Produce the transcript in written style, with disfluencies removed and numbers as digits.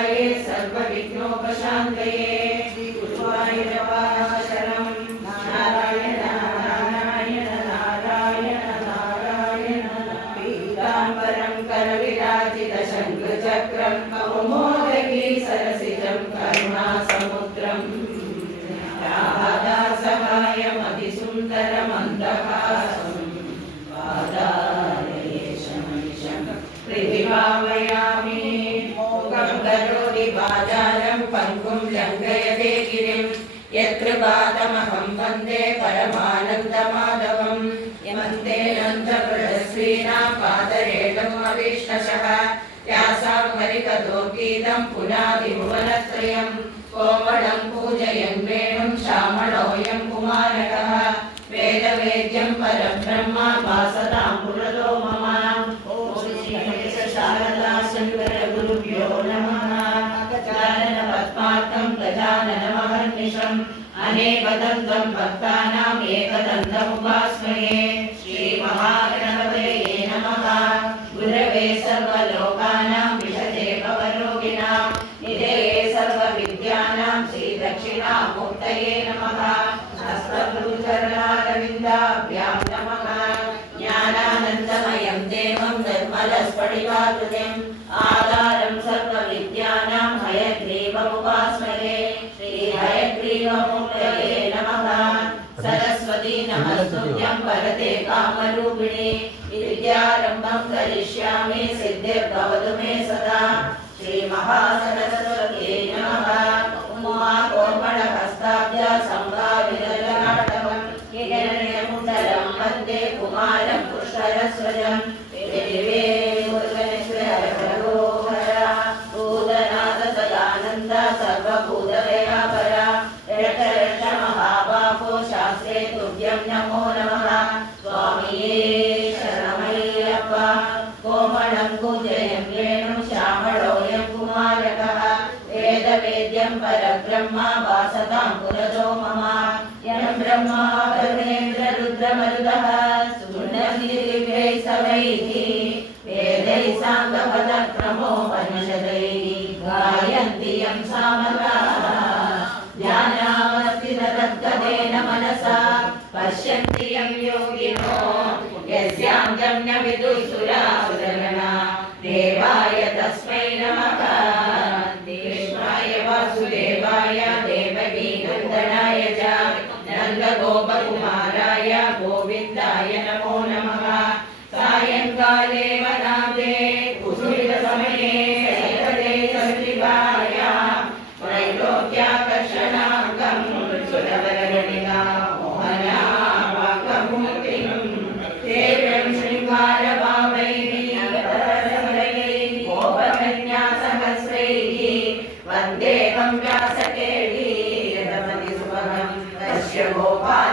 सर्वसिद्धिप्रदाये सर्वविघ्नोपशान्तये श्री गुरुवायूरप्पः शरणं नारायण नारायण नारायण नारायण पीताम्बरं करविराजितशङ्खचक्रं कौमोदकी सरसिजं करुणासमुद्रं राधासहायमतिसुन्दरमन्दहासं पादालयेशमनिशं प्रतिभावयामि मोगं करोति बाजारं पङ्गुं लङ्घयते गिरिं यत्कृपातमहं वन्दे परमानन्दमाधवं यमन्ते नन्दप्रदस्वीनां पादरेणुम् अविष्णशः यासां हरिकथोगीतं पुनादिभुवनत्रयं कोमलं पूजयन् वेणुं श्यामलोऽयं कुमारकः वेदवेद्यं परब्रह्म वासतां पुरतो मम ॐ श्री गणेश शारदा शङ्कर गुरुभ्यो नमः गजाननपद्मार्कं गजाननमहर्निशम् अनेकदन्तं भक्तानाम् एकदन्तमुपास्महे श्रीमहागणपतये नमः गुरवे सर्वलोकानां विषजे भवरोगिणां निधये सर्वविद्यानां श्रीदक्षिणामूर्तये नमः हस्तगुरुचरणारविन्दाभ्यां नमः ज्ञानानन्दमयं देवं निर्मलस्फटिकाकृतिम् आधारं सर्वविद्यानां हयग्रीवमुपास्महे श्रीहयग्रीवमूर्तये नमः सरस्वती नमस्तुभ्यं वरदे कामरूपिणी विद्यारम्भं करिष्यामि सिद्धिर्भवतु मे सदा श्रीमहासरस्वत्यै नमः उमाकोमलहस्ताब्ज संभावितललाटवं हिरण्यकुण्डलं वन्दे कुमारं पुष्करस्वजं देवे मुरुगनेश्वरहरोहरा भूतनाथ सदानन्द सर्वभूतदयापरा महाबाहो शास्त्रे तुभ्यं नमो नमः स्वामिये शरणमय्यप्प कोमलं पूजयन् वेणुं श्यामलोऽयं कुमारकः वेदवेद्यं परब्रह्म वासतां पुरतो मम यं ब्रह्मा वरुणेन्द्ररुद्रमरुदः सुन्दरैः सवैः वेदैः साङ्गपदक्रमोपनिषदैः गायन्ति यं सामगाः ध्यानावस्थिततद्गतेन मनसा पश्यन्ति यं योगिनो यस्यां गम्य विदुषुरासुरगणा देवाय तस्मै नमः कृष्णाय वासुदेवाय देवकी नन्दनाय च नन्दगोपकुमाराय गोविन्दाय नमो नमः सायङ्काले वनादे कुसुमितसमये सैकते सशिवाय त्रैलोक्याकर्षणाङ्गं सुरवरगणिका मोहनाभागमूर्तिं देव्यं शृङ्गारभावैः गोपकन्यासहस्रैः वन्देकं व्यासकेळी रमणि सुभगं तस्य गोपाल